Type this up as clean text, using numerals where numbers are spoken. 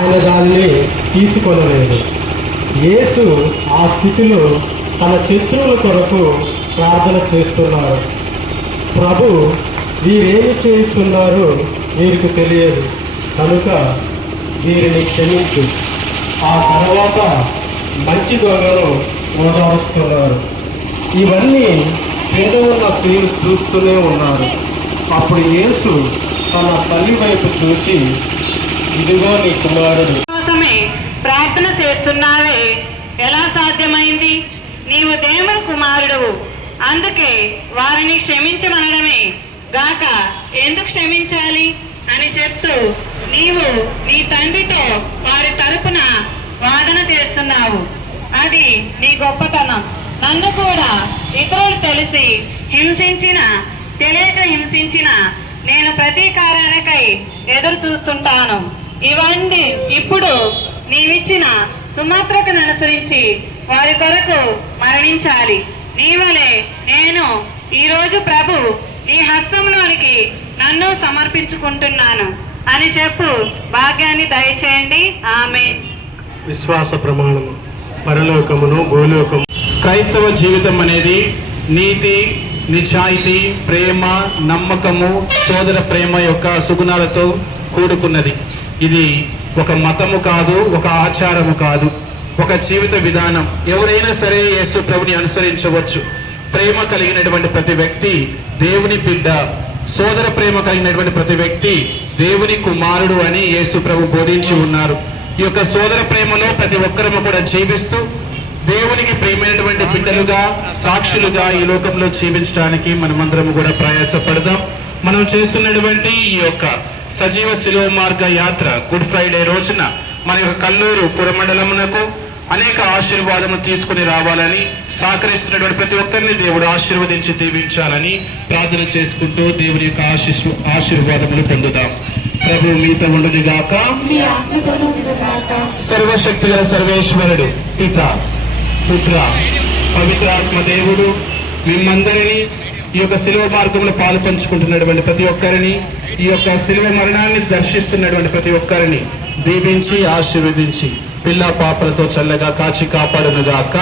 ఆయన దాన్ని తీసుకొనలేదు. యేసు ఆ స్థితిలో తన శత్రువుల కొరకు ప్రార్థన చేస్తున్నారు. ప్రభు, వీరేమి చేస్తున్నారో వీరికి తెలియదు కనుక వీరిని క్షమించు. ఆ తర్వాత మంచి దొంగను ఓదారుస్తున్నారు. ఇవన్నీ కింద ఉన్న స్త్రీలు చూస్తూనే ఉన్నారు. అప్పుడు యేసు తన తల్లి వైపు చూసి, ఇదిగో నీ కుమారుడు. కోసమే ప్రార్థన చేస్తున్నావే, ఎలా సాధ్యమైంది? నీవు దేవుని కుమారుడువు, అందుకే వారిని క్షమించమనడమే గాక ఎందుకు క్షమించాలి అని చెప్తూ నీవు నీ తండ్రితో వారి తరపున వాదన చేస్తున్నావు. అది నీ గొప్పతనం. నన్ను కూడా ఇతరులు తెలిసి హింసించిన, తెలియక హింసించిన నేను ప్రతీకారానికై ఎదురు చూస్తుంటాను. ఇవన్నీ ఇప్పుడు నీవిచ్చిన సుమాత్రకును అనుసరించి వారి కొరకు మరణించాలి. నీ వలె నేను ఈరోజు ప్రభు నీ హస్తంలోనికి నన్ను సమర్పించుకుంటున్నాను అని చెప్పు భాగ్యాన్ని దయచేయండి. ఆమేన్. విశ్వాస ప్రమాణము. పరలోకమును భూలోకము. క్రైస్తవ జీవితం అనేది నీతి, నిజాయితీ, ప్రేమ, నమ్మకము, సోదర ప్రేమ యొక్క సుగుణాలతో కూడుకున్నది. ఇది ఒక మతము కాదు, ఒక ఆచారము కాదు, ఒక జీవిత విధానం. ఎవరైనా సరే యేసు ప్రభుని అనుసరించవచ్చు. ప్రేమ కలిగినటువంటి ప్రతి వ్యక్తి దేవుని బిడ్డ, సోదర ప్రేమ కలిగినటువంటి ప్రతి వ్యక్తి దేవుని కుమారుడు అని యేసు ప్రభు బోధించి ఉన్నారు. ఈ యొక్క సోదర ప్రేమలో ప్రతి ఒక్కరము కూడా జీవిస్తూ దేవునికి ప్రియమైనటువంటి బిడ్డలుగా, సాక్షులుగా ఈ లోకంలో జీవించడానికి మనమందరము కూడా ప్రయాసపడదాం. మనం చేస్తున్నటువంటి ఈ యొక్క సజీవ శిలువ మార్గ యాత్ర గుడ్ ఫ్రైడే రోజున మన యొక్క కల్లూరు పురమండలమునకు అనేక ఆశీర్వాదము తీసుకుని రావాలని, సహకరిస్తున్నటువంటి ప్రతి ఒక్కరిని దేవుడు ఆశీర్వదించి దీవించాలని ప్రార్థన చేసుకుంటూ దేవుని యొక్క ఆశీర్వాదములు పొందుదాం. ప్రభు మీతో ఉండును గాక. సర్వశక్తుల సర్వేశ్వరుడు పిత, పుత్ర, పవిత్రాత్మ దేవుడు మిమ్మందరినీ, ఈ యొక్క శిలువ మార్గంలో పాలు పంచుకుంటున్నటువంటి ప్రతి ఒక్కరిని, ఈ యొక్క శిలువ మరణాన్ని దర్శిస్తున్నటువంటి ప్రతి ఒక్కరిని దీవించి ఆశీర్వదించి పిల్ల పాపలతో చల్లగా కాచి కాపాడును గాక.